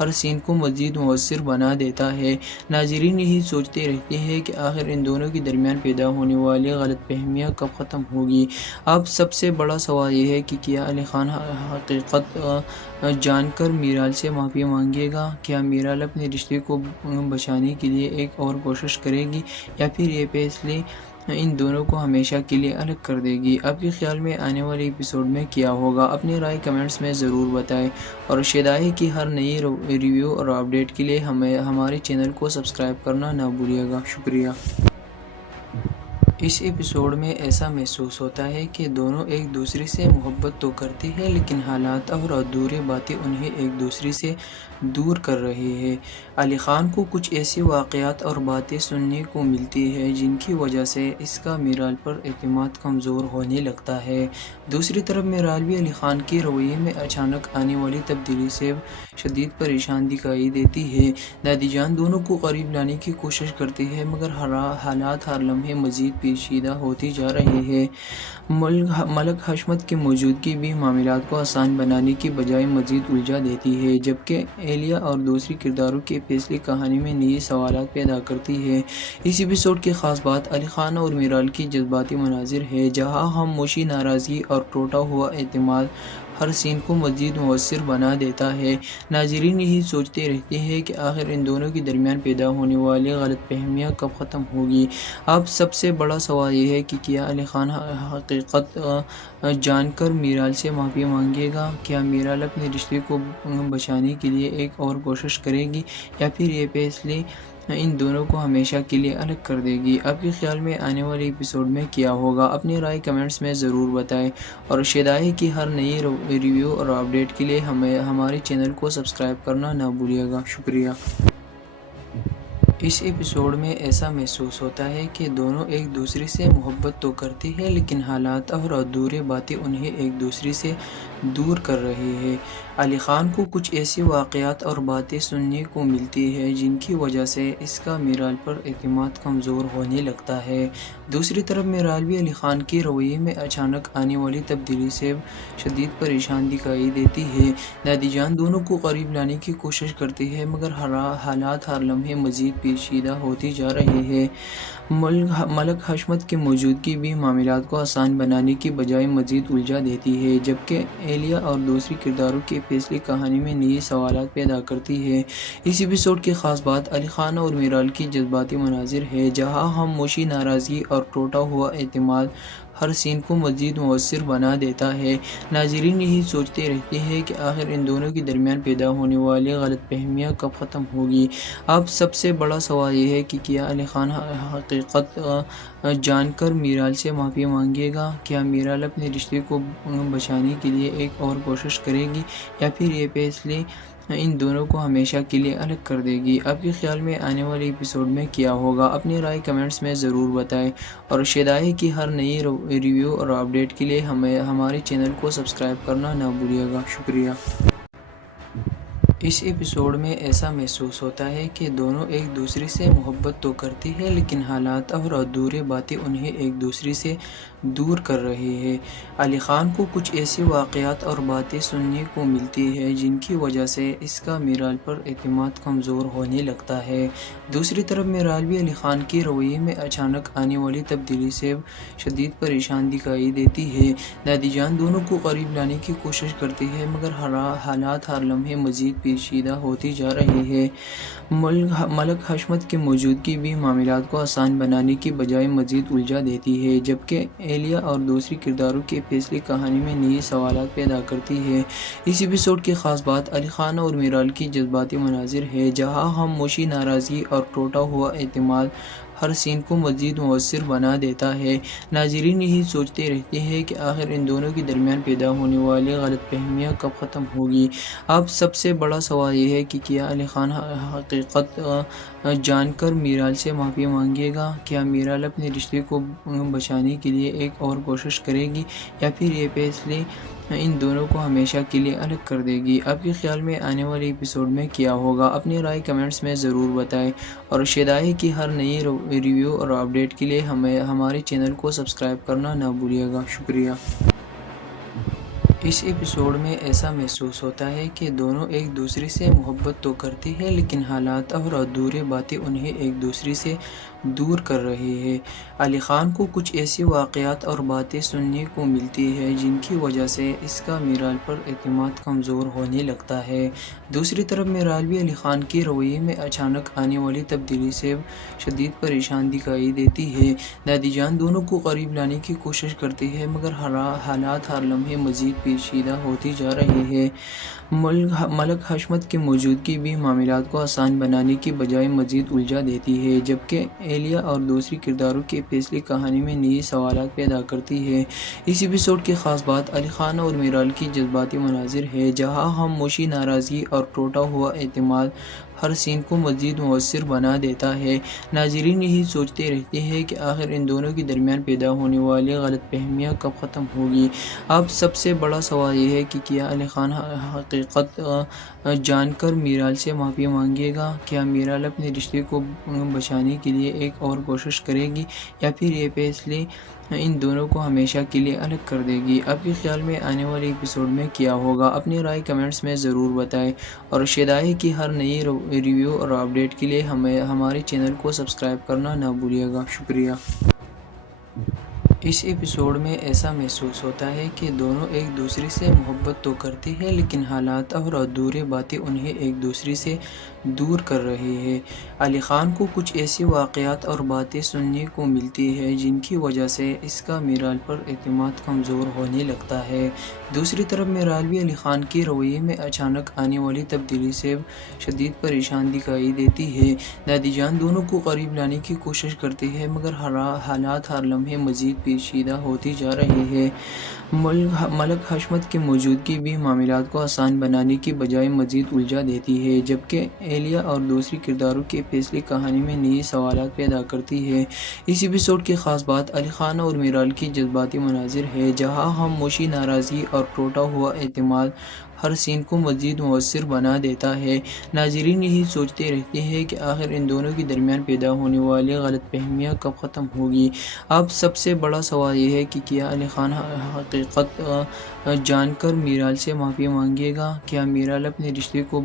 ہر سین کو مزید مؤثر بنا دیتا ہے۔ ناظرین یہی سوچتے رہتے ہیں کہ آخر ان دونوں کے درمیان پیدا ہونے والی غلط فہمیاں کب ختم ہوگی۔ اب سب سے بڑا سوال یہ ہے کہ کیا علی خان حقیقت جان کر میرال سے معافی مانگے گا؟ کیا میرال اپنے رشتے کو بچانے کے لیے ایک اور کوشش کرے گی یا پھر یہ فیصلے ان دونوں کو ہمیشہ کے لیے الگ کر دے گی؟ آپ کے خیال میں آنے والے ایپیسوڈ میں کیا ہوگا؟ اپنی رائے کمنٹس میں ضرور بتائیں اور شیدائی کی ہر نئی ریویو اور اپڈیٹ کے لیے ہمارے چینل کو سبسکرائب کرنا نہ بھولیے گا۔ شکریہ۔ اس ایپیسوڈ میں ایسا محسوس ہوتا ہے کہ دونوں ایک دوسرے سے محبت تو کرتے ہیں لیکن حالات اور ادھورے باتیں انہیں ایک دوسرے سے دور کر رہے ہیں۔ علی خان کو کچھ ایسی واقعات اور باتیں سننے کو ملتی ہیں جن کی وجہ سے اس کا میرال پر اعتماد کمزور ہونے لگتا ہے۔ دوسری طرف میرال بھی علی خان کے رویے میں اچانک آنے والی تبدیلی سے شدید پریشان دکھائی دیتی ہے۔ دادی جان دونوں کو قریب لانے کی کوشش کرتی ہے مگر حالات ہر لمحے مزید پیچیدہ ہوتی جا رہے ہیں۔ ملک حشمت کی موجودگی بھی معاملات کو آسان بنانے کی بجائے مزید الجھا دیتی ہے جبکہ ایلیا اور دوسری کرداروں کے فیصلے کہانی میں نئے سوالات پیدا کرتی ہے۔ اس ایپیسوڈ کی خاص بات علی خان اور میرال کی جذباتی مناظر ہے جہاں خاموشی، ناراضگی اور ٹوٹا ہوا اعتماد ہر سین کو مزید مؤثر بنا دیتا ہے۔ ناظرین یہی سوچتے رہتے ہیں کہ آخر ان دونوں کے درمیان پیدا ہونے والی غلط فہمیاں کب ختم ہوگی۔ اب سب سے بڑا سوال یہ ہے کہ کیا علی خان حقیقت جان کر میرال سے معافی مانگے گا؟ کیا میرال اپنے رشتے کو بچانے کے لیے ایک اور کوشش کرے گی یا پھر یہ فیصلے ان دونوں کو ہمیشہ کے لیے الگ کر دے گی؟ آپ کے خیال میں آنے والے ایپیسوڈ میں کیا ہوگا؟ اپنی رائے کمنٹس میں ضرور بتائیں اور شیدائی کی ہر نئی ریویو اور اپڈیٹ کے لیے ہمارے چینل کو سبسکرائب کرنا نہ بھولیے گا۔ شکریہ۔ اس ایپیسوڈ میں ایسا محسوس ہوتا ہے کہ دونوں ایک دوسرے سے محبت تو کرتے ہیں لیکن حالات اور ادھورے باتیں انہیں ایک دوسرے سے دور کر رہے ہیں۔ علی خان کو کچھ ایسی واقعات اور باتیں سننے کو ملتی ہیں جن کی وجہ سے اس کا میرال پر اعتماد کمزور ہونے لگتا ہے۔ دوسری طرف میرال بھی علی خان کے رویے میں اچانک آنے والی تبدیلی سے شدید پریشان دکھائی دیتی ہے۔ دادی جان دونوں کو قریب لانے کی کوشش کرتی ہے مگر حالات ہر لمحے مزید پیچیدہ ہوتی جا رہے ہیں۔ ملک حشمت کی موجودگی بھی معاملات کو آسان بنانے کی بجائے مزید الجھا دیتی ہے جبکہ ایلیا اور دوسری کرداروں کے فیصلے کہانی میں نئے سوالات پیدا کرتی ہے۔ اس ایپیسوڈ کی خاص بات علی خان اور میرال کی جذباتی مناظر ہے جہاں خاموشی، ناراضگی اور ٹوٹا ہوا اعتماد ہر سین کو مزید مؤثر بنا دیتا ہے۔ ناظرین یہی سوچتے رہتے ہیں کہ آخر ان دونوں کے درمیان پیدا ہونے والی غلط فہمیاں کب ختم ہوگی۔ اب سب سے بڑا سوال یہ ہے کہ کیا علی خان حقیقت جان کر میرال سے معافی مانگے گا؟ کیا میرال اپنے رشتے کو بچانے کے لیے ایک اور کوشش کرے گی یا پھر یہ فیصلے ان دونوں کو ہمیشہ کے لیے الگ کر دے گی؟ آپ کے خیال میں آنے والے ایپیسوڈ میں کیا ہوگا؟ اپنی رائے کمنٹس میں ضرور بتائیں اور شیدائی کی ہر نئی ریویو اور اپڈیٹ کے لیے ہمارے چینل کو سبسکرائب کرنا نہ بھولیے گا۔ شکریہ۔ اس ایپیسوڈ میں ایسا محسوس ہوتا ہے کہ دونوں ایک دوسرے سے محبت تو کرتے ہیں لیکن حالات اور ادھورے باتیں انہیں ایک دوسرے سے دور کر رہے ہیں۔ علی خان کو کچھ ایسی واقعات اور باتیں سننے کو ملتی ہیں جن کی وجہ سے اس کا میرال پر اعتماد کمزور ہونے لگتا ہے۔ دوسری طرف میرال بھی علی خان کے رویے میں اچانک آنے والی تبدیلی سے شدید پریشان دکھائی دیتی ہے۔ دادی جان دونوں کو قریب لانے کی کوشش کرتی ہے مگر حالات ہر لمحے مزید پیچیدہ ہوتی جا رہی ہے۔ ملک حشمت کی موجودگی بھی معاملات کو آسان بنانے کی بجائے مزید الجھا دیتی ہے جبکہ ایلیا اور دوسری کرداروں کے فیصلے کہانی میں نئے سوالات پیدا کرتی ہے۔ اس ایپیسوڈ کی خاص بات علی خان اور میرال کی جذباتی مناظر ہے جہاں خاموشی، ناراضگی اور ٹوٹا ہوا اعتماد ہر سین کو مزید مؤثر بنا دیتا ہے۔ ناظرین یہی سوچتے رہتے ہیں کہ آخر ان دونوں کے درمیان پیدا ہونے والی غلط فہمیاں کب ختم ہوگی۔ اب سب سے بڑا سوال یہ ہے کہ کیا علی خان حقیقت جان کر میرال سے معافی مانگے گا؟ کیا میرال اپنے رشتے کو بچانے کے لیے ایک اور کوشش کرے گی یا پھر یہ فیصلے ان دونوں کو ہمیشہ کے لیے الگ کر دے گی؟ آپ کے خیال میں آنے والے ایپیسوڈ میں کیا ہوگا؟ اپنی رائے کمنٹس میں ضرور بتائیں اور شیدائی کی ہر نئی ریویو اور اپڈیٹ کے لیے ہمارے چینل کو سبسکرائب کرنا نہ بھولیے گا۔ شکریہ۔ اس ایپیسوڈ میں ایسا محسوس ہوتا ہے کہ دونوں ایک دوسرے سے محبت تو کرتے ہیں لیکن حالات اور ادھورے باتیں انہیں ایک دوسرے سے دور کر رہے ہیں۔ علی خان کو کچھ ایسی واقعات اور باتیں سننے کو ملتی ہیں جن کی وجہ سے اس کا میرال پر اعتماد کمزور ہونے لگتا ہے۔ دوسری طرف میرال بھی علی خان کے رویے میں اچانک آنے والی تبدیلی سے شدید پریشان دکھائی دیتی ہے۔ دادی جان دونوں کو قریب لانے کی کوشش کرتے ہیں مگر حالات ہر لمحے مزید پیچیدہ ہوتی جا رہے ہیں۔ ملک حشمت کی موجودگی بھی معاملات کو آسان بنانے کی بجائے مزید الجھا دیتی ہے، جبکہ ایلیا اور دوسری کرداروں کے فیصلے کہانی میں نئی سوالات پیدا کرتی ہے۔ اس ایپیسوڈ کی خاص بات علی خان اور میرال کی جذباتی مناظر ہے، جہاں خاموشی، ناراضگی اور ٹوٹا ہوا اعتماد ہر سین کو مزید مؤثر بنا دیتا ہے۔ ناظرین یہی سوچتے رہتے ہیں کہ آخر ان دونوں کے درمیان پیدا ہونے والی غلط فہمیاں کب ختم ہوگی۔ اب سب سے بڑا سوال یہ ہے کہ کیا علی خان حقیقت جان کر میرال سے معافی مانگے گا؟ کیا میرال اپنے رشتے کو بچانے کے لیے ایک اور کوشش کرے گی یا پھر یہ فیصلے ان دونوں کو ہمیشہ کے لیے الگ کر دے گی؟ آپ کے خیال میں آنے والے ایپیسوڈ میں کیا ہوگا؟ اپنی رائے کمنٹس میں ضرور بتائیں اور شیدائی کی ہر نئی ریویو اور اپڈیٹ کے لیے ہمارے چینل کو سبسکرائب کرنا نہ بھولیے گا۔ شکریہ۔ اس ایپیسوڈ میں ایسا محسوس ہوتا ہے کہ دونوں ایک دوسرے سے محبت تو کرتے ہیں لیکن حالات اور ادھورے باتیں انہیں ایک دوسرے سے دور کر رہے ہیں۔ علی خان کو کچھ ایسی واقعات اور باتیں سننے کو ملتی ہیں جن کی وجہ سے اس کا میرال پر اعتماد کمزور ہونے لگتا ہے۔ دوسری طرف میرال بھی علی خان کے رویے میں اچانک آنے والی تبدیلی سے شدید پریشان دکھائی دیتی ہے۔ دادی جان دونوں کو قریب لانے کی کوشش کرتے ہیں مگر حالات ہر لمحے مزید پیچیدہ ہوتی جا رہی ہے۔ ملک حشمت کی موجودگی بھی معاملات کو آسان بنانے کی بجائے مزید الجھا دیتی ہے، جبکہ ایلیا اور دوسری کرداروں کے فیصلے کہانی میں نئی سوالات پیدا کرتی ہے۔ اس ایپیسوڈ کی خاص بات علی خان اور میرال کی جذباتی مناظر ہے، جہاں خاموشی، ناراضگی اور ٹوٹا ہوا اعتماد ہر سین کو مزید مؤثر بنا دیتا ہے۔ ناظرین یہی سوچتے رہتے ہیں کہ آخر ان دونوں کے درمیان پیدا ہونے والی غلط فہمیاں کب ختم ہوگی۔ اب سب سے بڑا سوال یہ ہے کہ کیا علی خان حقیقت جان کر میرال سے معافی مانگے گا؟ کیا میرال اپنے رشتے کو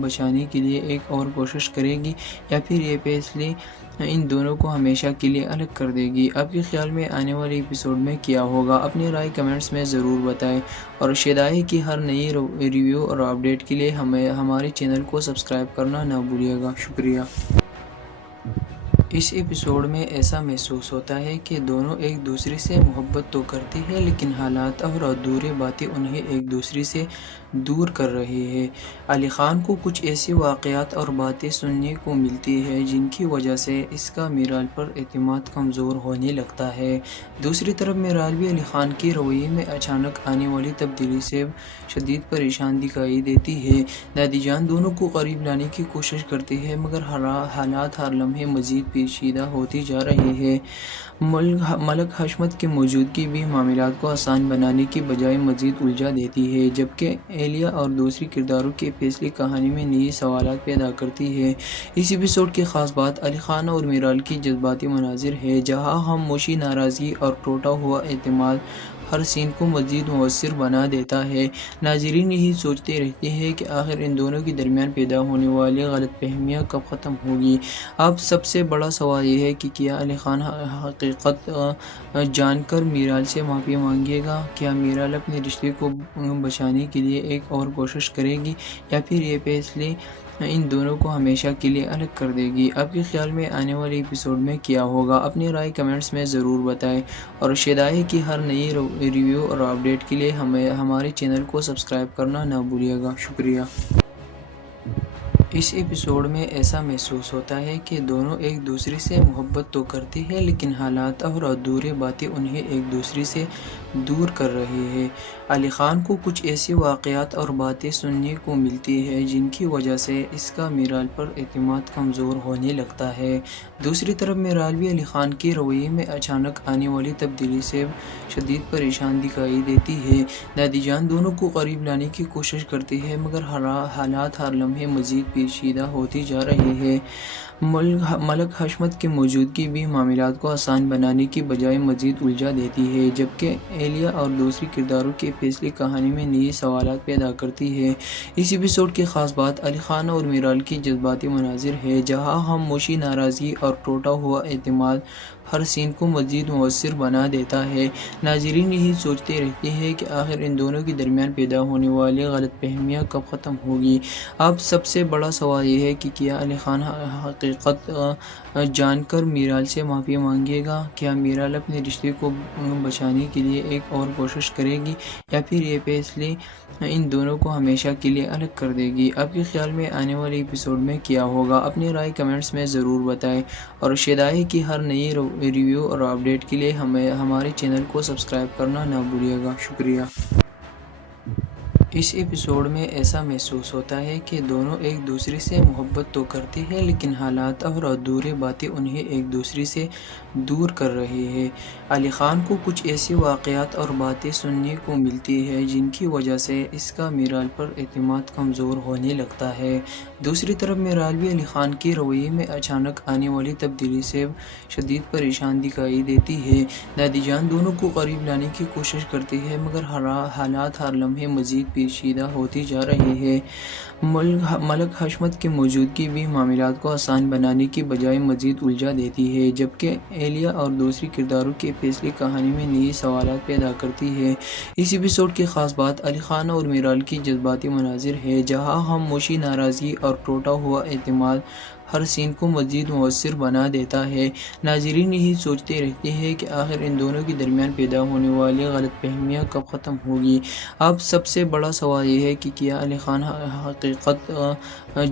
بچانے کے لیے ایک اور کوشش کرے گی یا پھر یہ فیصلے ان دونوں کو ہمیشہ کے لیے الگ کر دے گی؟ آپ کے خیال میں آنے والے ایپیسوڈ میں کیا ہوگا؟ اپنی رائے کمنٹس میں ضرور بتائیں اور شیدائی کی ہر نئی ریویو اور اپڈیٹ کے لیے ہمارے چینل کو سبسکرائب کرنا نہ بھولیے گا۔ شکریہ۔ اس ایپیسوڈ میں ایسا محسوس ہوتا ہے کہ دونوں ایک دوسرے سے محبت تو کرتے ہیں لیکن حالات اور ادھورے باتیں انہیں ایک دوسرے سے دور کر رہے ہیں۔ علی خان کو کچھ ایسی واقعات اور باتیں سننے کو ملتی ہیں جن کی وجہ سے اس کا میرال پر اعتماد کمزور ہونے لگتا ہے۔ دوسری طرف میرال بھی علی خان کے رویے میں اچانک آنے والی تبدیلی سے شدید پریشان دکھائی دیتی ہے۔ دادی جان دونوں کو قریب لانے کی کوشش کرتے ہیں مگر حالات ہر لمحے مزید پیچیدہ ہوتی جا رہی ہے۔ ملک حشمت کی موجودگی بھی معاملات کو آسان بنانے کی بجائے مزید الجھا دیتی ہے، جبکہ ایلیا اور دوسری کرداروں کے فیصلے کہانی میں نئی سوالات پیدا کرتی ہے۔ اس ایپیسوڈ کی خاص بات علی خان اور میرال کی جذباتی مناظر ہے، جہاں خاموشی، ناراضگی اور ٹوٹا ہوا اعتماد ہر سین کو مزید مؤثر بنا دیتا ہے۔ ناظرین یہی سوچتے رہتے ہیں کہ آخر ان دونوں کے درمیان پیدا ہونے والی غلط فہمیاں کب ختم ہوگی۔ اب سب سے بڑا سوال یہ ہے کہ کیا علی خان حقیقت جان کر میرال سے معافی مانگے گا؟ کیا میرال اپنے رشتے کو بچانے کے لیے ایک اور کوشش کرے گی یا پھر یہ فیصلے ان دونوں کو ہمیشہ کے لیے الگ کر دے گی؟ آپ کے خیال میں آنے والے ایپیسوڈ میں کیا ہوگا؟ اپنی رائے کمنٹس میں ضرور بتائیں اور شیدائی کی ہر نئی ریویو اور اپڈیٹ کے لیے ہمارے چینل کو سبسکرائب کرنا نہ بھولیے گا۔ شکریہ۔ اس ایپیسوڈ میں ایسا محسوس ہوتا ہے کہ دونوں ایک دوسرے سے محبت تو کرتے ہیں لیکن حالات اور ادھورے باتیں انہیں ایک دوسرے سے دور کر رہے ہیں۔ علی خان کو کچھ ایسی واقعات اور باتیں سننے کو ملتی ہیں جن کی وجہ سے اس کا میرال پر اعتماد کمزور ہونے لگتا ہے۔ دوسری طرف میرال بھی علی خان کے رویے میں اچانک آنے والی تبدیلی سے شدید پریشان دکھائی دیتی ہے۔ دادی جان دونوں کو قریب لانے کی کوشش کرتے ہیں مگر حالات ہر لمحے مزید پیچیدہ ہوتی جا رہی ہے۔ ملک حشمت کی موجودگی بھی معاملات کو آسان بنانے کی بجائے مزید الجھا دیتی ہے، جبکہ ایلیا اور دوسری کرداروں کے فیصلے کہانی میں نئی سوالات پیدا کرتی ہے۔ اس ایپیسوڈ کی خاص بات علی خان اور میرال کی جذباتی مناظر ہے، جہاں خاموشی، ناراضگی اور ٹوٹا ہوا اعتماد ہر سین کو مزید مؤثر بنا دیتا ہے۔ ناظرین یہی سوچتے رہتے ہیں کہ آخر ان دونوں کے درمیان پیدا ہونے والی غلط فہمیاں کب ختم ہوگی۔ اب سب سے بڑا سوال یہ ہے کہ کیا علی خان حقیقت جان کر میرال سے معافی مانگے گا؟ کیا میرال اپنے رشتے کو بچانے کے لیے ایک اور کوشش کرے گی، یا پھر یہ فیصلے ان دونوں کو ہمیشہ کے لیے الگ کر دے گی؟ آپ کے خیال میں آنے والے ایپیسوڈ میں کیا ہوگا؟ اپنی رائے کمنٹس میں ضرور بتائیں، اور شیدائی کی ہر نئی ریویو اور اپڈیٹ کے لیے ہمارے چینل کو سبسکرائب کرنا نہ بھولیے گا۔ شکریہ۔ اس ایپیسوڈ میں ایسا محسوس ہوتا ہے کہ دونوں ایک دوسرے سے محبت تو کرتے ہیں، لیکن حالات اور ادھورے باتیں انہیں ایک دوسرے سے دور کر رہے ہیں۔ علی خان کو کچھ ایسے واقعات اور باتیں سننے کو ملتی ہیں جن کی وجہ سے اس کا میرال پر اعتماد کمزور ہونے لگتا ہے۔ دوسری طرف میرال بھی علی خان کے رویے میں اچانک آنے والی تبدیلی سے شدید پریشان دکھائی دیتی ہے۔ دادی جان دونوں کو قریب لانے کی کوشش کرتی ہے، مگر حالات ہر لمحے مزید پیچیدہ ہوتی جا رہی ہے۔ ملک حشمت کی موجودگی بھی معاملات کو آسان بنانے کی بجائے مزید الجھا دیتی ہے، جبکہ ایلیا اور دوسری کرداروں کے فیصلے کہانی میں نئی سوالات پیدا کرتی ہے۔ اس ایپیسوڈ کی خاص بات علی خان اور میرال کی جذباتی مناظر ہے، جہاں خاموشی، ناراضگی اور ٹوٹا ہوا اعتماد ہر سین کو مزید مؤثر بنا دیتا ہے۔ ناظرین یہی سوچتے رہتے ہیں کہ آخر ان دونوں کے درمیان پیدا ہونے والی غلط فہمیاں کب ختم ہوگی۔ اب سب سے بڑا سوال یہ ہے کہ کیا علی خان حقیقت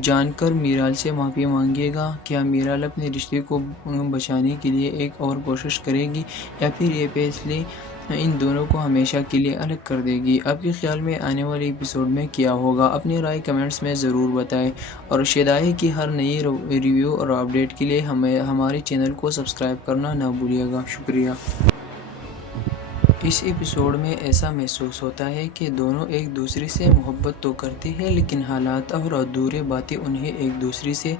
جان کر میرال سے معافی مانگے گا؟ کیا میرال اپنے رشتے کو بچانے کے لیے ایک اور کوشش کرے گی، یا پھر یہ فیصلے ان دونوں کو ہمیشہ کے لیے الگ کر دے گی؟ آپ کے خیال میں آنے والے ایپیسوڈ میں کیا ہوگا؟ اپنی رائے کمنٹس میں ضرور بتائیں، اور شیدائی کی ہر نئی ریویو اور اپڈیٹ کے لیے ہمارے چینل کو سبسکرائب کرنا نہ بھولیے گا۔ شکریہ۔ اس ایپیسوڈ میں ایسا محسوس ہوتا ہے کہ دونوں ایک دوسرے سے محبت تو کرتے ہیں، لیکن حالات اور ادھورے باتیں انہیں ایک دوسرے سے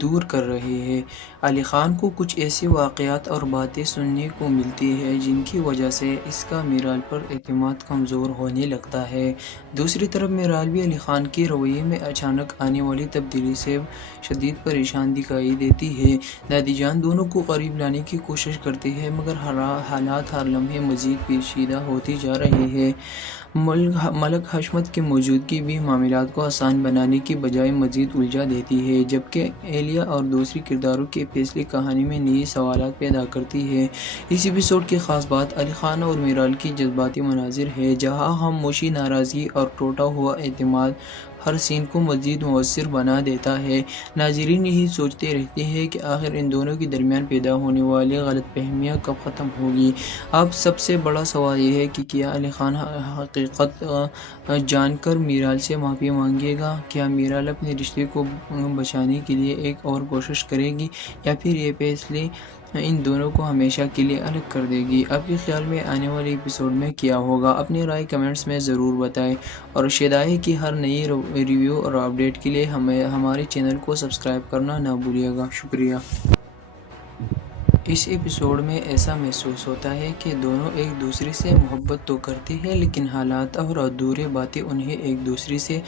دور کر رہے ہیں۔ علی خان کو کچھ ایسے واقعات اور باتیں سننے کو ملتی ہیں جن کی وجہ سے اس کا میرال پر اعتماد کمزور ہونے لگتا ہے۔ دوسری طرف میرال بھی علی خان کے رویے میں اچانک آنے والی تبدیلی سے شدید پریشان دکھائی دیتی ہے۔ دادی جان دونوں کو قریب لانے کی کوشش کرتی ہے، مگر حالات ہر لمحے مزید پیچیدہ ہوتی جا رہی ہے۔ ملک حشمت کی موجودگی بھی معاملات کو آسان بنانے کی بجائے مزید الجھا دیتی ہے، جبکہ ایلیا اور دوسری کرداروں کے فیصلے کہانی میں نئی سوالات پیدا کرتی ہے۔ اس ایپیسوڈ کی خاص بات علی خان اور میرال کی جذباتی مناظر ہے، جہاں خاموشی، ناراضگی اور ٹوٹا ہوا اعتماد ہر سین کو مزید مؤثر بنا دیتا ہے۔ ناظرین یہی سوچتے رہتے ہیں کہ آخر ان دونوں کے درمیان پیدا ہونے والی غلط فہمیاں کب ختم ہوگی۔ اب سب سے بڑا سوال یہ ہے کہ کیا علی خان حقیقت جان کر میرال سے معافی مانگے گا؟ کیا میرال اپنے رشتے کو بچانے کے لیے ایک اور کوشش کرے گی، یا پھر یہ فیصلے ان دونوں کو ہمیشہ کے لیے الگ کر دے گی؟ آپ کے خیال میں آنے والے ایپیسوڈ میں کیا ہوگا؟ اپنی رائے کمنٹس میں ضرور بتائیں، اور شیدائی کی ہر نئی ریویو اور اپڈیٹ کے لیے ہمارے چینل کو سبسکرائب کرنا نہ بھولیے گا۔ شکریہ۔ اس ایپیسوڈ میں ایسا محسوس ہوتا ہے کہ دونوں ایک دوسرے سے محبت تو کرتے ہیں، لیکن حالات اور ادھورے باتیں انہیں ایک دوسرے سے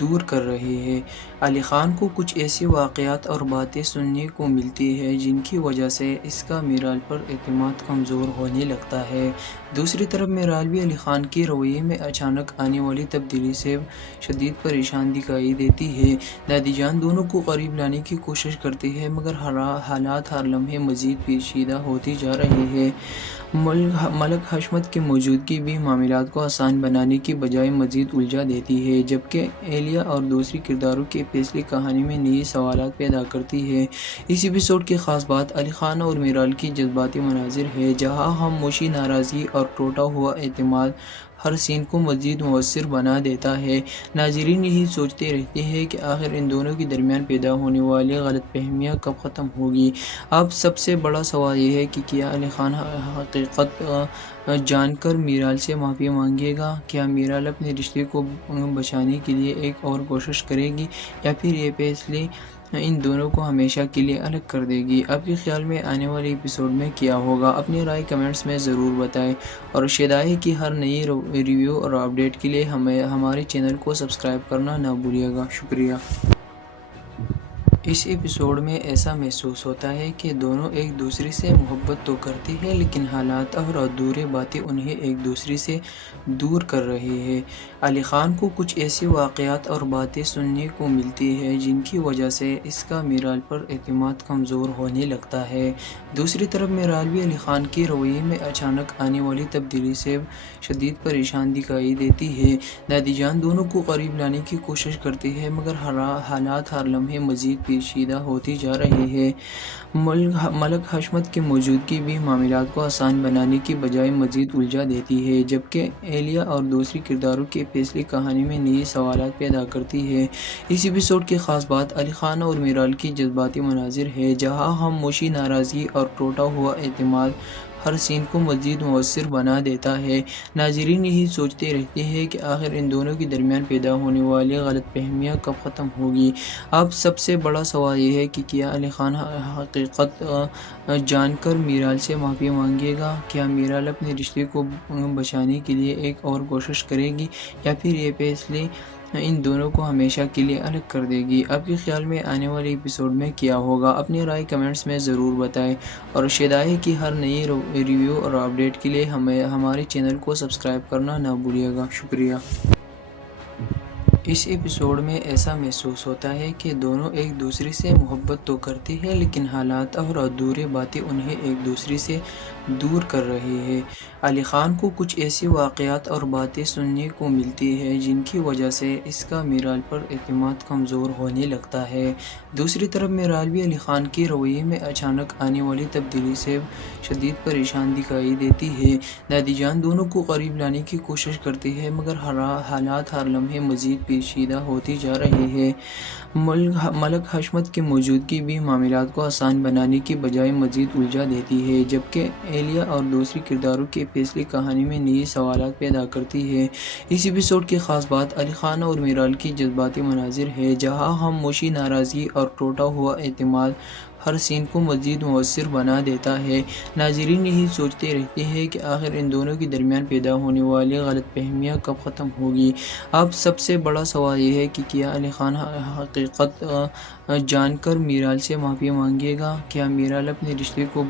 دور کر رہے ہیں۔ علی خان کو کچھ ایسے واقعات اور باتیں سننے کو ملتی ہیں جن کی وجہ سے اس کا میرال پر اعتماد کمزور ہونے لگتا ہے۔ دوسری طرف میرال بھی علی خان کے رویے میں اچانک آنے والی تبدیلی سے شدید پریشان دکھائی دیتی ہے۔ دادی جان دونوں کو قریب لانے کی کوشش کرتی ہے، مگر حالات ہر لمحے مزید پیچیدہ ہوتی جا رہی ہے۔ ملک حشمت کی موجودگی بھی معاملات کو آسان بنانے کی بجائے مزید الجھا دیتی ہے، جبکہ ایلیا اور دوسری کرداروں کے فیصلے کہانی میں نئی سوالات پیدا کرتی ہے۔ اس ایپیسوڈ کی خاص بات علی خان اور میرال کی جذباتی مناظر ہے، جہاں خاموشی، ناراضگی اور ٹوٹا ہوا اعتماد ہر سین کو مزید مؤثر بنا دیتا ہے۔ ناظرین یہی سوچتے رہتے ہیں کہ آخر ان دونوں کے درمیان پیدا ہونے والی غلط فہمیاں کب ختم ہوگی۔ اب سب سے بڑا سوال یہ ہے کہ کیا علی خان حقیقت جان کر میرال سے معافی مانگے گا؟ کیا میرال اپنے رشتے کو بچانے کے لیے ایک اور کوشش کرے گی یا پھر یہ فیصلے ان دونوں کو ہمیشہ کے لیے الگ کر دے گی؟ آپ کے خیال میں آنے والے ایپیسوڈ میں کیا ہوگا؟ اپنی رائے کمنٹس میں ضرور بتائیں اور شیدائی کی ہر نئی ریویو اور اپڈیٹ کے لیے ہمارے چینل کو سبسکرائب کرنا نہ بھولیے گا۔ شکریہ۔ اس ایپیسوڈ میں ایسا محسوس ہوتا ہے کہ دونوں ایک دوسرے سے محبت تو کرتے ہیں لیکن حالات اور ادھورے باتیں انہیں ایک دوسرے سے دور کر رہے ہیں۔ علی خان کو کچھ ایسے واقعات اور باتیں سننے کو ملتی ہیں جن کی وجہ سے اس کا میرال پر اعتماد کمزور ہونے لگتا ہے۔ دوسری طرف میرال بھی علی خان کے رویے میں اچانک آنے والی تبدیلی سے شدید پریشان دکھائی دیتی ہے۔ دادی جان دونوں کو قریب لانے کی کوشش کرتی ہے مگر حالات ہر لمحے مزید پیچیدہ ہوتی جا رہی ہے۔ ملک حشمت کی موجودگی بھی معاملات کو آسان بنانے کی بجائے مزید الجھا دیتی ہے جبکہ ایلیا اور دوسری کرداروں کے فیصلے کہانی میں نئے سوالات پیدا کرتی ہے۔ اس ایپیسوڈ کی خاص بات علی خان اور میرال کی جذباتی مناظر ہے جہاں خاموشی، ناراضگی اور ٹوٹا ہوا اعتماد ہر سین کو مزید مؤثر بنا دیتا ہے۔ ناظرین یہی سوچتے رہتے ہیں کہ آخر ان دونوں کے درمیان پیدا ہونے والی غلط فہمیاں کب ختم ہوگی۔ اب سب سے بڑا سوال یہ ہے کہ کیا علی خان حقیقت جان کر میرال سے معافی مانگے گا؟ کیا میرال اپنے رشتے کو بچانے کے لیے ایک اور کوشش کرے گی یا پھر یہ فیصلے ان دونوں کو ہمیشہ کے لیے الگ کر دے گی؟ آپ کے خیال میں آنے والے ایپیسوڈ میں کیا ہوگا؟ اپنی رائے کمنٹس میں ضرور بتائیں اور شیدائی کی ہر نئی ریویو اور اپڈیٹ کے لیے ہمارے چینل کو سبسکرائب کرنا نہ بھولیے گا۔ شکریہ۔ اس ایپیسوڈ میں ایسا محسوس ہوتا ہے کہ دونوں ایک دوسرے سے محبت تو کرتے ہیں لیکن حالات اور ادھورے باتیں انہیں ایک دوسرے سے دور کر رہے ہیں۔ علی خان کو کچھ ایسے واقعات اور باتیں سننے کو ملتی ہیں جن کی وجہ سے اس کا میرال پر اعتماد کمزور ہونے لگتا ہے۔ دوسری طرف میرال بھی علی خان کے رویے میں اچانک آنے والی تبدیلی سے شدید پریشان دکھائی دیتی ہے۔ دادی جان دونوں کو قریب لانے کی کوشش کرتی ہے مگر حالات ہر لمحے مزید پیچیدہ ہوتی جا رہی ہے۔ ملک حشمت کی موجودگی بھی معاملات کو آسان بنانے کی بجائے مزید الجھا دیتی ہے جبکہ ایلیا اور دوسری کرداروں کے فیصلے کہانی میں نئے سوالات پیدا کرتی ہے۔ اس ایپیسوڈ کی خاص بات علی خان اور میرال کی جذباتی مناظر ہے جہاں خاموشی، ناراضگی اور ٹوٹا ہوا اعتماد ہر سین کو مزید مؤثر بنا دیتا ہے۔ ناظرین یہی سوچتے رہتے ہیں کہ آخر ان دونوں کے درمیان پیدا ہونے والی غلط فہمیاں کب ختم ہوگی۔ اب سب سے بڑا سوال یہ ہے کہ کیا علی خان حقیقت جان کر میرال سے معافی مانگے گا؟ کیا میرال اپنے رشتے کو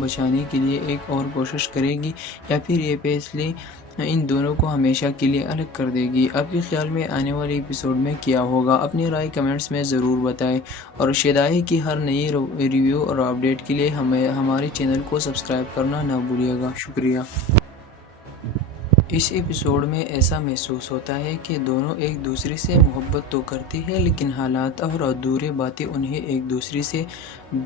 بچانے کے لیے ایک اور کوشش کرے گی یا پھر یہ فیصلے ان دونوں کو ہمیشہ کے لیے الگ کر دے گی؟ آپ کے خیال میں آنے والے ایپیسوڈ میں کیا ہوگا؟ اپنی رائے کمنٹس میں ضرور بتائیں اور شیدائی کی ہر نئی ریویو اور اپڈیٹ کے لیے ہمارے چینل کو سبسکرائب کرنا نہ بھولیے گا۔ شکریہ۔ اس ایپیسوڈ میں ایسا محسوس ہوتا ہے کہ دونوں ایک دوسرے سے محبت تو کرتے ہیں لیکن حالات اور ادھورے باتیں انہیں ایک دوسرے سے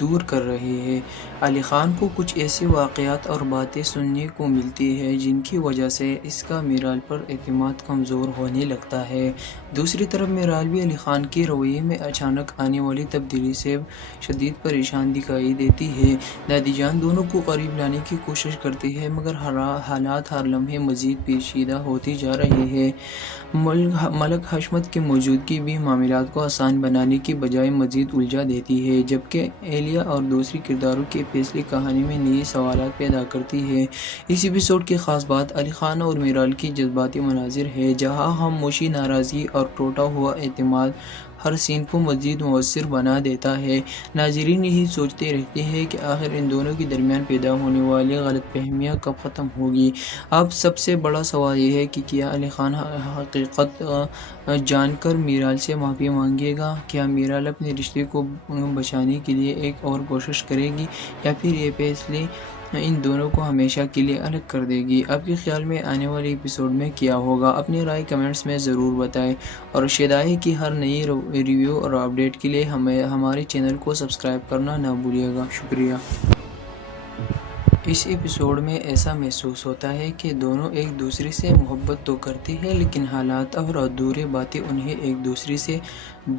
دور کر رہے ہیں۔ علی خان کو کچھ ایسے واقعات اور باتیں سننے کو ملتی ہیں جن کی وجہ سے اس کا میرال پر اعتماد کمزور ہونے لگتا ہے۔ دوسری طرف میرال بھی علی خان کے رویے میں اچانک آنے والی تبدیلی سے شدید پریشان دکھائی دیتی ہے۔ دادی جان دونوں کو قریب لانے کی کوشش کرتی ہے مگر حالات ہر لمحے مزید پیچیدہ ہوتی جا رہی ہے۔ ملک حشمت کی موجودگی بھی معاملات کو آسان بنانے کی بجائے مزید الجھا دیتی ہے جبکہ ایلیا اور دوسری کرداروں کے فیصلے کہانی میں نئے سوالات پیدا کرتی ہے۔ اس ایپیسوڈ کی خاص بات علی خان اور میرال کی جذباتی مناظر ہے جہاں خاموشی، ناراضگی اور ٹوٹا ہوا اعتماد ہر سین کو مزید مؤثر بنا دیتا ہے۔ ناظرین یہی سوچتے رہتے ہیں کہ آخر ان دونوں کے درمیان پیدا ہونے والی غلط فہمیاں کب ختم ہوگی۔ اب سب سے بڑا سوال یہ ہے کہ کیا علی خان حقیقت جان کر میرال سے معافی مانگے گا؟ کیا میرال اپنے رشتے کو بچانے کے لیے ایک اور کوشش کرے گی یا پھر یہ فیصلے ان دونوں کو ہمیشہ کے لیے الگ کر دے گی؟ آپ کے خیال میں آنے والے ایپیسوڈ میں کیا ہوگا؟ اپنی رائے کمنٹس میں ضرور بتائیں اور شیدائی کی ہر نئی ریویو اور اپڈیٹ کے لیے ہمارے چینل کو سبسکرائب کرنا نہ بھولیے گا۔ شکریہ۔ اس ایپیسوڈ میں ایسا محسوس ہوتا ہے کہ دونوں ایک دوسرے سے محبت تو کرتی ہے لیکن حالات اور ادھورے باتیں انہیں ایک دوسرے سے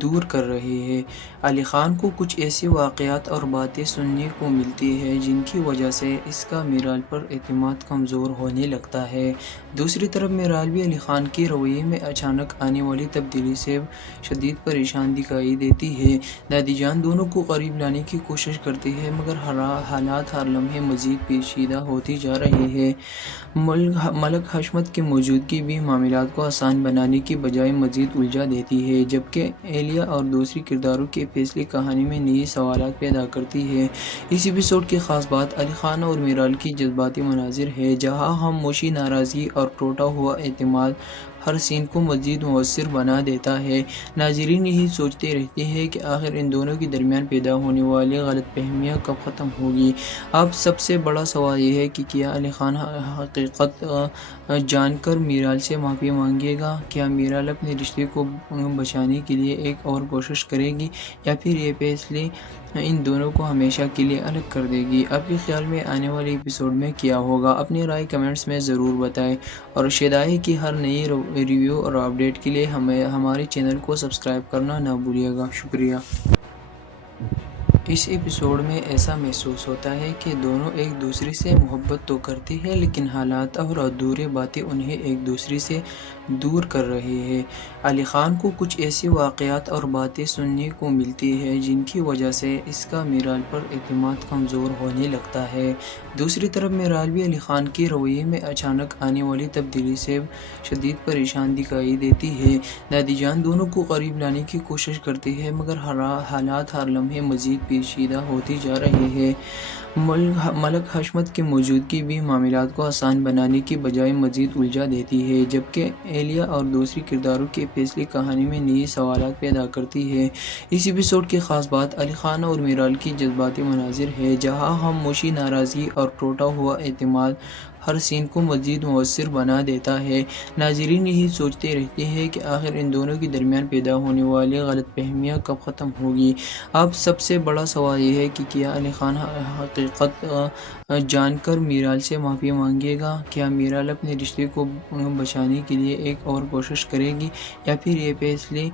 دور کر رہی ہے۔ علی خان کو کچھ ایسی واقعات اور باتیں سننے کو ملتی ہے جن کی وجہ سے اس کا میرال پر اعتماد کمزور ہونے لگتا ہے۔ دوسری طرف میرال بھی علی خان کے رویے میں اچانک آنے والی تبدیلی سے شدید پریشان دکھائی دیتی ہے۔ دادی جان دونوں کو قریب لانے کی کوشش کرتی ہے مگر حالات ہر لمحے مزید پیچیدہ ہوتی جا رہی ہے۔ ملک حشمت کی موجودگی بھی معاملات کو آسان بنانے کی بجائے مزید الجھا دیتی ہے، جبکہ ایلیا اور دوسری کرداروں کے فیصلے کہانی میں نئی سوالات پیدا کرتی ہے۔ اس ایپیسوڈ کی خاص بات علی خان اور میرال کی جذباتی مناظر ہے، جہاں خاموشی، ناراضگی اور ٹوٹا ہوا اعتماد ہر سین کو مزید مؤثر بنا دیتا ہے۔ ناظرین یہی سوچتے رہتے ہیں کہ آخر ان دونوں کے درمیان پیدا ہونے والی غلط فہمیاں کب ختم ہوگی۔ اب سب سے بڑا سوال یہ ہے کہ کیا علی خان حقیقت جان کر میرال سے معافی مانگے گا؟ کیا میرال اپنے رشتے کو بچانے کے لیے ایک اور کوشش کرے گی یا پھر یہ فیصلے ان دونوں کو ہمیشہ کے لیے الگ کر دے گی؟ آپ کے خیال میں آنے والے ایپیسوڈ میں کیا ہوگا؟ اپنی رائے کمنٹس میں ضرور بتائیں، اور شیدائی کی ہر نئی ریویو اور اپڈیٹ کے لیے ہمارے چینل کو سبسکرائب کرنا نہ بھولیے گا۔ شکریہ۔ اس ایپیسوڈ میں ایسا محسوس ہوتا ہے کہ دونوں ایک دوسرے سے محبت تو کرتی ہے لیکن حالات اور ادھورے باتیں انہیں ایک دوسرے سے دور کر رہی ہے۔ علی خان کو کچھ ایسی واقعات اور باتیں سننے کو ملتی ہے جن کی وجہ سے اس کا میرال پر اعتماد کمزور ہونے لگتا ہے۔ دوسری طرف میرال بھی علی خان کے رویے میں اچانک آنے والی تبدیلی سے شدید پریشان دکھائی دیتی ہے۔ دادی جان دونوں کو قریب لانے کی کوشش کرتی ہے مگر حالات ہر لمحے مزید پیچیدہ ہوتی جا رہی ہے۔ ملک حشمت کی موجودگی بھی معاملات کو آسان بنانے کی بجائے مزید الجھا دیتی ہے، جبکہ ایلیا اور دوسری کرداروں کے فیصلے کہانی میں نئی سوالات پیدا کرتی ہے۔ اس ایپیسوڈ کی خاص بات علی خان اور میرال کی جذباتی مناظر ہے، جہاں خاموشی، ناراضگی اور ٹوٹا ہوا اعتماد ہر سین کو مزید مؤثر بنا دیتا ہے۔ ناظرین یہی سوچتے رہتے ہیں کہ آخر ان دونوں کے درمیان پیدا ہونے والی غلط فہمیاں کب ختم ہوگی۔ اب سب سے بڑا سوال یہ ہے کہ کیا علی خان حقیقت جان کر میرال سے معافی مانگے گا؟ کیا میرال اپنے رشتے کو بچانے کے لیے ایک اور کوشش کرے گی یا پھر یہ فیصلے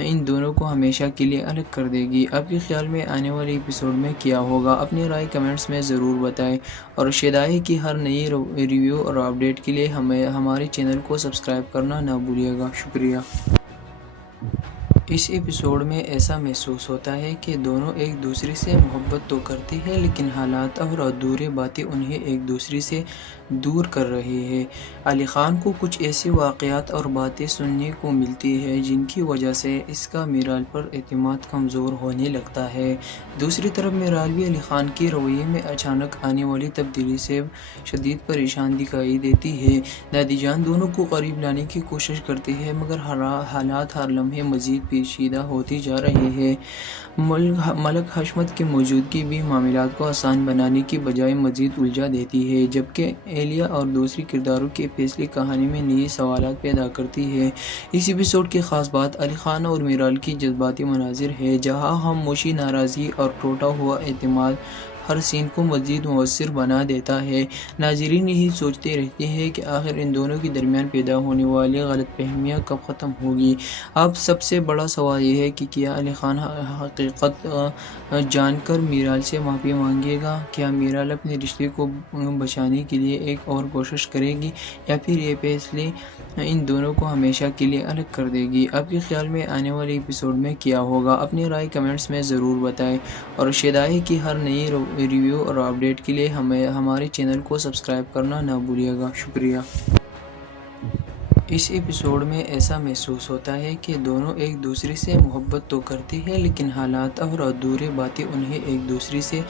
ان دونوں کو ہمیشہ کے لیے الگ کر دے گی؟ آپ کے خیال میں آنے والے ایپیسوڈ میں کیا ہوگا؟ اپنی رائے کمنٹس میں ضرور بتائیں، اور شیدائی کی ہر نئی ریویو اور اپڈیٹ کے لیے ہمارے چینل کو سبسکرائب کرنا نہ بھولیے گا۔ شکریہ۔ اس ایپیسوڈ میں ایسا محسوس ہوتا ہے کہ دونوں ایک دوسرے سے محبت تو کرتی ہے لیکن حالات اور ادھورے باتیں انہیں ایک دوسرے سے دور کر رہی ہے۔ علی خان کو کچھ ایسی واقعات اور باتیں سننے کو ملتی ہے جن کی وجہ سے اس کا میرال پر اعتماد کمزور ہونے لگتا ہے۔ دوسری طرف میرال بھی علی خان کے رویے میں اچانک آنے والی تبدیلی سے شدید پریشان دکھائی دیتی ہے۔ دادی جان دونوں کو قریب لانے کی کوشش کرتی ہے مگر حالات ہر لمحے مزید پیچیدہ ہوتی جا رہی ہے۔ ملک حشمت کی موجودگی بھی معاملات کو آسان بنانے کی بجائے مزید الجھا دیتی ہے، جبکہ ایلیا اور دوسری کرداروں کے فیصلے کہانی میں نئی سوالات پیدا کرتی ہے۔ اس ایپیسوڈ کی خاص بات علی خان اور میرال کی جذباتی مناظر ہے، جہاں خاموشی، ناراضگی اور ٹوٹا ہوا اعتماد ہر سین کو مزید مؤثر بنا دیتا ہے۔ ناظرین یہی سوچتے رہتے ہیں کہ آخر ان دونوں کے درمیان پیدا ہونے والی غلط فہمیاں کب ختم ہوگی۔ اب سب سے بڑا سوال یہ ہے کہ کیا علی خان حقیقت جان کر میرال سے معافی مانگے گا؟ کیا میرال اپنے رشتے کو بچانے کے لیے ایک اور کوشش کرے گی یا پھر یہ فیصلے ان دونوں کو ہمیشہ کے لیے الگ کر دے گی؟ آپ کے خیال میں آنے والے ایپیسوڈ میں کیا ہوگا؟ اپنی رائے کمنٹس میں ضرور بتائیں، اور شیدائی کی ہر نئی ریویو اور اپڈیٹ کے لیے ہمارے چینل کو سبسکرائب کرنا نہ بھولیے گا۔ شکریہ۔ اس ایپیسوڈ میں ایسا محسوس ہوتا ہے کہ دونوں ایک دوسرے سے محبت تو کرتی ہے لیکن حالات اور ادھورے باتیں انہیں ایک دوسرے سے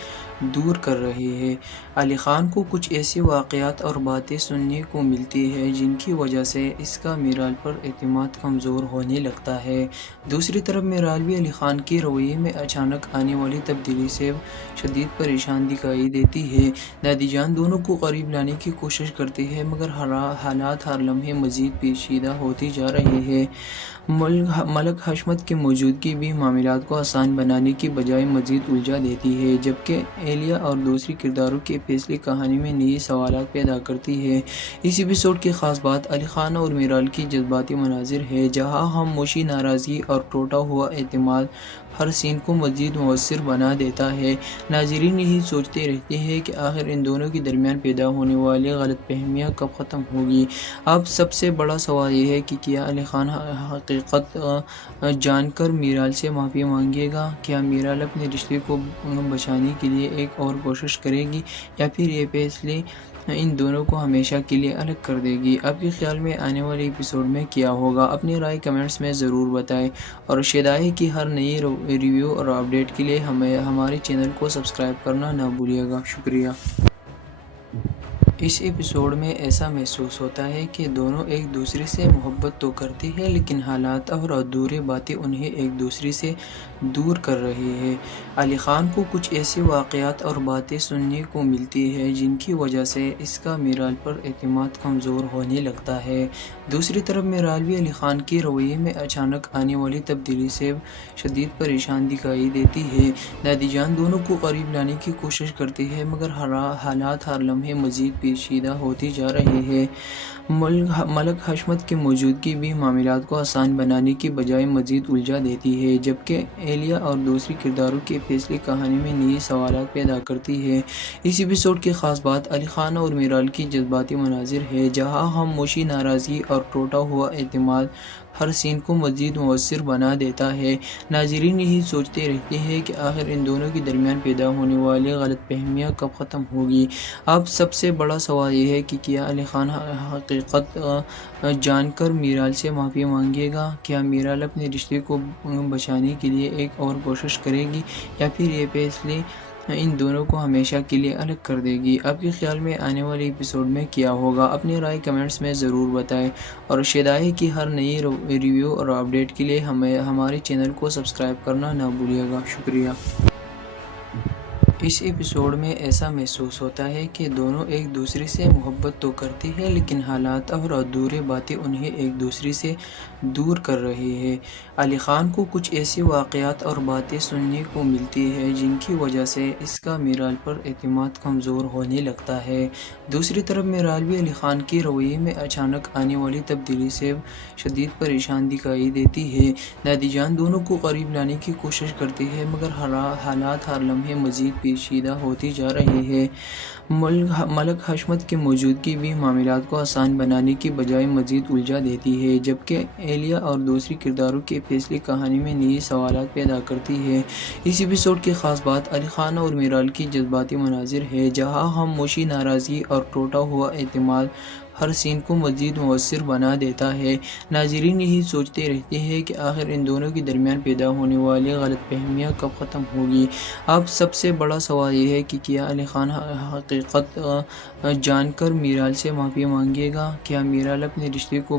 دور کر رہی ہے۔ علی خان کو کچھ ایسی واقعات اور باتیں سننے کو ملتی ہے جن کی وجہ سے اس کا میرال پر اعتماد کمزور ہونے لگتا ہے۔ دوسری طرف میرال بھی علی خان کے رویے میں اچانک آنے والی تبدیلی سے شدید پریشان دکھائی دیتی ہے۔ دادی جان دونوں کو قریب لانے کی کوشش کرتی ہے مگر حالات ہر لمحے مزید پیچیدہ ہوتی جا رہی ہے۔ ملک حشمت کی موجودگی بھی معاملات کو آسان بنانے کی بجائے مزید الجھا دیتی ہے، جبکہ ایلیا اور دوسری کرداروں کے فیصلے کہانی میں نئی سوالات پیدا کرتی ہے۔ اس ایپیسوڈ کی خاص بات علی خان اور میرال کی جذباتی مناظر ہے، جہاں خاموشی، ناراضگی اور ٹوٹا ہوا اعتماد ہر سین کو مزید مؤثر بنا دیتا ہے۔ ناظرین یہی سوچتے رہتے ہیں کہ آخر ان دونوں کے درمیان پیدا ہونے والی غلط فہمیاں کب ختم ہوگی۔ اب سب سے بڑا سوال یہ ہے کہ کیا علی خان حقیقت جان کر میرال سے معافی مانگے گا؟ کیا میرال اپنے رشتے کو بچانے کے لیے ایک اور کوشش کرے گی، یا پھر یہ فیصلے ان دونوں کو ہمیشہ کے لیے الگ کر دے گی؟ آپ کے خیال میں آنے والے ایپیسوڈ میں کیا ہوگا؟ اپنی رائے کمنٹس میں ضرور بتائیں، اور شیدائی کی ہر نئی ریویو اور اپڈیٹ کے لیے ہمارے چینل کو سبسکرائب کرنا نہ بھولیے گا۔ شکریہ۔ اس ایپیسوڈ میں ایسا محسوس ہوتا ہے کہ دونوں ایک دوسرے سے محبت تو کرتے ہیں، لیکن حالات اور ادھوری باتیں انہیں ایک دوسرے سے دور کر رہی ہیں۔ علی خان کو کچھ ایسے واقعات اور باتیں سننے کو ملتی ہیں جن کی وجہ سے اس کا میرال پر اعتماد کمزور ہونے لگتا ہے۔ دوسری طرف میرال بھی علی خان کے رویے میں اچانک آنے والی تبدیلی سے شدید پریشان دکھائی دیتی ہے۔ دادی جان دونوں کو قریب لانے کی کوشش کرتی ہے، مگر حالات ہر لمحے مزید پیچیدہ ہوتی جا رہی ہے۔ ملک حشمت کی موجودگی بھی معاملات کو آسان بنانے کی بجائے مزید الجھا دیتی ہے، جبکہ ایلیا اور دوسری کرداروں کے فیصلے کہانی میں نئی سوالات پیدا کرتی ہے۔ اس ایپیسوڈ کی خاص بات علی خان اور میرال کی جذباتی مناظر ہے، جہاں خاموشی، ناراضگی اور ٹوٹا ہوا اعتماد ہر سین کو مزید مؤثر بنا دیتا ہے۔ ناظرین یہی سوچتے رہتے ہیں کہ آخر ان دونوں کے درمیان پیدا ہونے والی غلط فہمیاں کب ختم ہوگی۔ اب سب سے بڑا سوال یہ ہے کہ کیا علی خان حقیقت جان کر میرال سے معافی مانگے گا؟ کیا میرال اپنے رشتے کو بچانے کے لیے ایک اور کوشش کرے گی، یا پھر یہ فیصلے ان دونوں کو ہمیشہ کے لیے الگ کر دے گی؟ آپ کے خیال میں آنے والے ایپیسوڈ میں کیا ہوگا؟ اپنی رائے کمنٹس میں ضرور بتائیں، اور شیدائی کی ہر نئی ریویو اور اپڈیٹ کے لیے ہمارے چینل کو سبسکرائب کرنا نہ بھولیے گا۔ شکریہ۔ اس ایپیسوڈ میں ایسا محسوس ہوتا ہے کہ دونوں ایک دوسرے سے محبت تو کرتے ہیں، لیکن حالات اور ادھوری باتیں انہیں ایک دوسرے سے دور کر رہی ہیں۔ علی خان کو کچھ ایسے واقعات اور باتیں سننے کو ملتی ہیں جن کی وجہ سے اس کا میرال پر اعتماد کمزور ہونے لگتا ہے۔ دوسری طرف میرال بھی علی خان کے رویے میں اچانک آنے والی تبدیلی سے شدید پریشان دکھائی دیتی ہے۔ دادی جان دونوں کو قریب لانے کی کوشش کرتی ہے، مگر حالات ہر لمحے مزید پیچیدہ ہوتی جا رہی ہے۔ ملک حشمت کی موجودگی بھی معاملات کو آسان بنانے کی بجائے مزید الجھا دیتی ہے، جبکہ ایلیا اور دوسری کرداروں کے فیصلے کہانی میں نئی سوالات پیدا کرتی ہے۔ اس ایپیسوڈ کی خاص بات علی خان اور میرال کی جذباتی مناظر ہے، جہاں خاموشی، ناراضگی اور ٹوٹا ہوا اعتماد ہر سین کو مزید مؤثر بنا دیتا ہے۔ ناظرین یہی سوچتے رہتے ہیں کہ آخر ان دونوں کے درمیان پیدا ہونے والی غلط فہمیاں کب ختم ہوگی۔ اب سب سے بڑا سوال یہ ہے کہ کیا علی خان حقیقت جان کر میرال سے معافی مانگے گا؟ کیا میرال اپنے رشتے کو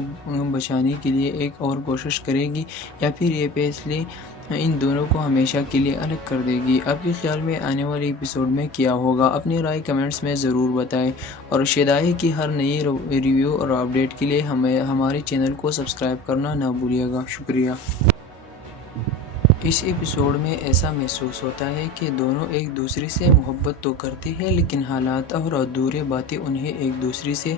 بچانے کے لیے ایک اور کوشش کرے گی، یا پھر یہ فیصلے ان دونوں کو ہمیشہ کے لیے الگ کر دے گی؟ آپ کے خیال میں آنے والے ایپیسوڈ میں کیا ہوگا؟ اپنی رائے کمنٹس میں ضرور بتائیں، اور شیدائی کی ہر نئی ریویو اور اپڈیٹ کے لیے ہمارے چینل کو سبسکرائب کرنا نہ بھولیے گا۔ شکریہ۔ اس ایپیسوڈ میں ایسا محسوس ہوتا ہے کہ دونوں ایک دوسرے سے محبت تو کرتے ہیں، لیکن حالات اور ادھوری باتیں انہیں ایک دوسرے سے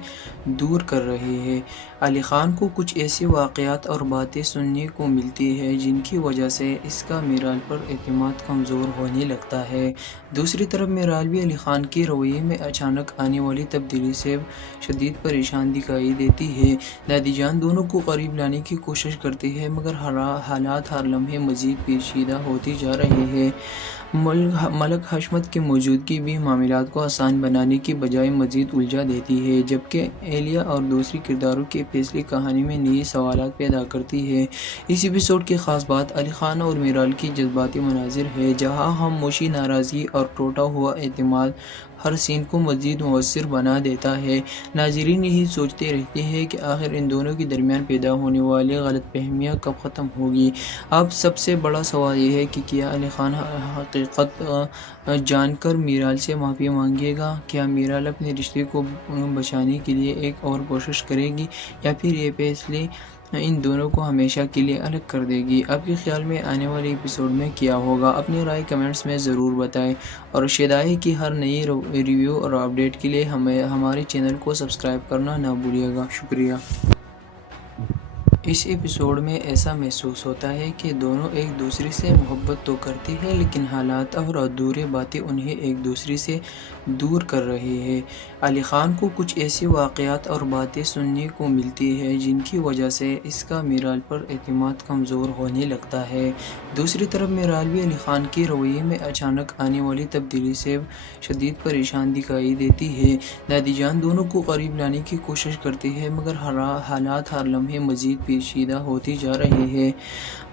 دور کر رہی ہیں۔ علی خان کو کچھ ایسے واقعات اور باتیں سننے کو ملتی ہیں جن کی وجہ سے اس کا میرال پر اعتماد کمزور ہونے لگتا ہے۔ دوسری طرف میرال بھی علی خان کے رویے میں اچانک آنے والی تبدیلی سے شدید پریشان دکھائی دیتی ہے۔ دادی جان دونوں کو قریب لانے کی کوشش کرتی ہے، مگر حالات ہر لمحے مزید پیچیدہ ہوتی جا رہی ہے۔ ملک حشمت کی موجودگی بھی معاملات کو آسان بنانے کی بجائے مزید الجھا دیتی ہے، جبکہ ایلیا اور دوسری کرداروں کے فیصلے کہانی میں نئی سوالات پیدا کرتی ہے۔ اس ایپیسوڈ کی خاص بات علی خان اور میرال کی جذباتی مناظر ہے، جہاں خاموشی، ناراضگی اور ٹوٹا ہوا اعتماد ہر سین کو مزید مؤثر بنا دیتا ہے۔ ناظرین یہی سوچتے رہتے ہیں کہ آخر ان دونوں کے درمیان پیدا ہونے والی غلط فہمیاں کب ختم ہوگی۔ اب سب سے بڑا سوال یہ ہے کہ کیا علی خان حقیقت جان کر میرال سے معافی مانگے گا؟ کیا میرال اپنے رشتے کو بچانے کے لیے ایک اور کوشش کرے گی یا پھر یہ فیصلے ان دونوں کو ہمیشہ کے لیے الگ کر دے گی؟ آپ کے خیال میں آنے والے ایپیسوڈ میں کیا ہوگا؟ اپنی رائے کمنٹس میں ضرور بتائیں اور شیدائی کی ہر نئی ریویو اور اپڈیٹ کے لیے ہمارے چینل کو سبسکرائب کرنا نہ بھولیے گا۔ شکریہ۔ اس ایپیسوڈ میں ایسا محسوس ہوتا ہے کہ دونوں ایک دوسرے سے محبت تو کرتے ہیں لیکن حالات اور ادھورے باتیں انہیں ایک دوسرے سے دور کر رہے ہیں۔ علی خان کو کچھ ایسے واقعات اور باتیں سننے کو ملتی ہیں جن کی وجہ سے اس کا میرال پر اعتماد کمزور ہونے لگتا ہے۔ دوسری طرف میرال بھی علی خان کے رویے میں اچانک آنے والی تبدیلی سے شدید پریشان دکھائی دیتی ہے۔ دادی جان دونوں کو قریب لانے کی کوشش کرتے ہیں مگر حالات ہر لمحے مزید پیچیدہ ہوتی جا رہی ہے۔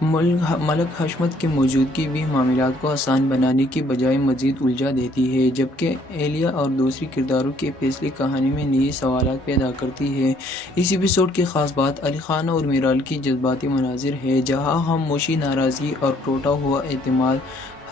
ملک حشمت کی موجودگی بھی معاملات کو آسان بنانے کی بجائے مزید الجھا دیتی ہے، جبکہ ایلیا اور دوسری کرداروں کے فیصلے کہانی میں نئی سوالات پیدا کرتی ہے۔ اس ایپیسوڈ کی خاص بات علی خان اور میرال کی جذباتی مناظر ہے، جہاں خاموشی، ناراضگی اور ٹوٹا ہوا اعتماد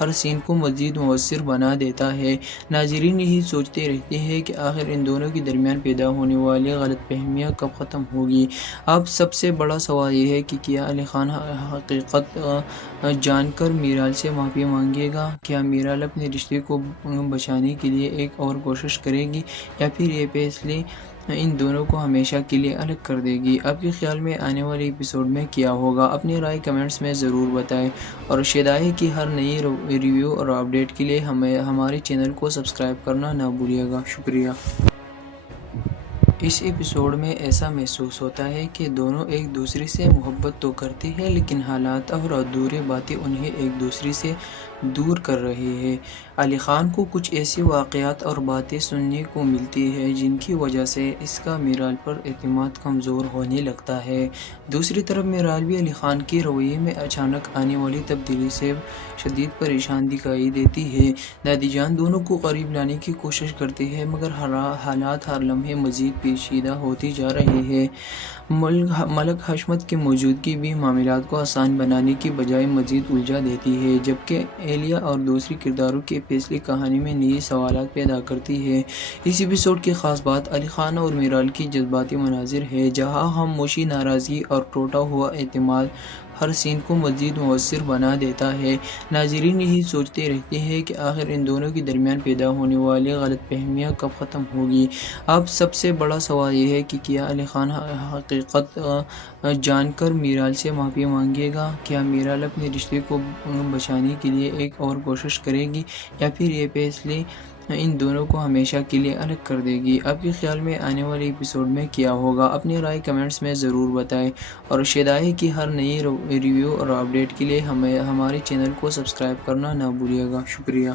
ہر سین کو مزید مؤثر بنا دیتا ہے۔ ناظرین یہی سوچتے رہتے ہیں کہ آخر ان دونوں کے درمیان پیدا ہونے والی غلط فہمیاں کب ختم ہوگی۔ اب سب سے بڑا سوال یہ ہے کہ کیا علی خان حقیقت جان کر میرال سے معافی مانگے گا؟ کیا میرال اپنے رشتے کو بچانے کے لیے ایک اور کوشش کرے گی یا پھر یہ فیصلے ان دونوں کو ہمیشہ کے لیے الگ کر دے گی؟ آپ کے خیال میں آنے والے ایپیسوڈ میں کیا ہوگا؟ اپنی رائے کمنٹس میں ضرور بتائیں اور شیدائی کی ہر نئی ریویو اور اپڈیٹ کے لیے ہمارے چینل کو سبسکرائب کرنا نہ بھولیے گا۔ شکریہ۔ اس ایپیسوڈ میں ایسا محسوس ہوتا ہے کہ دونوں ایک دوسرے سے محبت تو کرتے ہیں لیکن حالات اور ادھورے باتیں انہیں ایک دوسرے سے دور کر رہے ہیں۔ علی خان کو کچھ ایسے واقعات اور باتیں سننے کو ملتی ہیں جن کی وجہ سے اس کا میرال پر اعتماد کمزور ہونے لگتا ہے۔ دوسری طرف میرال بھی علی خان کے رویے میں اچانک آنے والی تبدیلی سے شدید پریشان دکھائی دیتی ہے۔ دادی جان دونوں کو قریب لانے کی کوشش کرتے ہیں مگر حالات ہر لمحے مزید پیچیدہ ہوتی جا رہی ہے۔ ملک حشمت کی موجودگی بھی معاملات کو آسان بنانے کی بجائے مزید الجھا دیتی ہے، جبکہ ایلیا اور دوسری کرداروں کے فیصلے کہانی میں نئی سوالات پیدا کرتی ہے۔ اس ایپیسوڈ کی خاص بات علی خان اور میرال کی جذباتی مناظر ہے، جہاں خاموشی، ناراضگی اور ٹوٹا ہوا اعتماد ہر سین کو مزید مؤثر بنا دیتا ہے۔ ناظرین یہی سوچتے رہتے ہیں کہ آخر ان دونوں کے درمیان پیدا ہونے والی غلط فہمیاں کب ختم ہوگی۔ اب سب سے بڑا سوال یہ ہے کہ کیا علی خان حقیقت جان کر میرال سے معافی مانگے گا؟ کیا میرال اپنے رشتے کو بچانے کے لیے ایک اور کوشش کرے گی یا پھر یہ فیصلے ان دونوں کو ہمیشہ کے لیے الگ کر دے گی؟ آپ کے خیال میں آنے والے ایپیسوڈ میں کیا ہوگا؟ اپنی رائے کمنٹس میں ضرور بتائیں اور شیدائی کی ہر نئی ریویو اور اپڈیٹ کے لیے ہمارے چینل کو سبسکرائب کرنا نہ بھولیے گا۔ شکریہ۔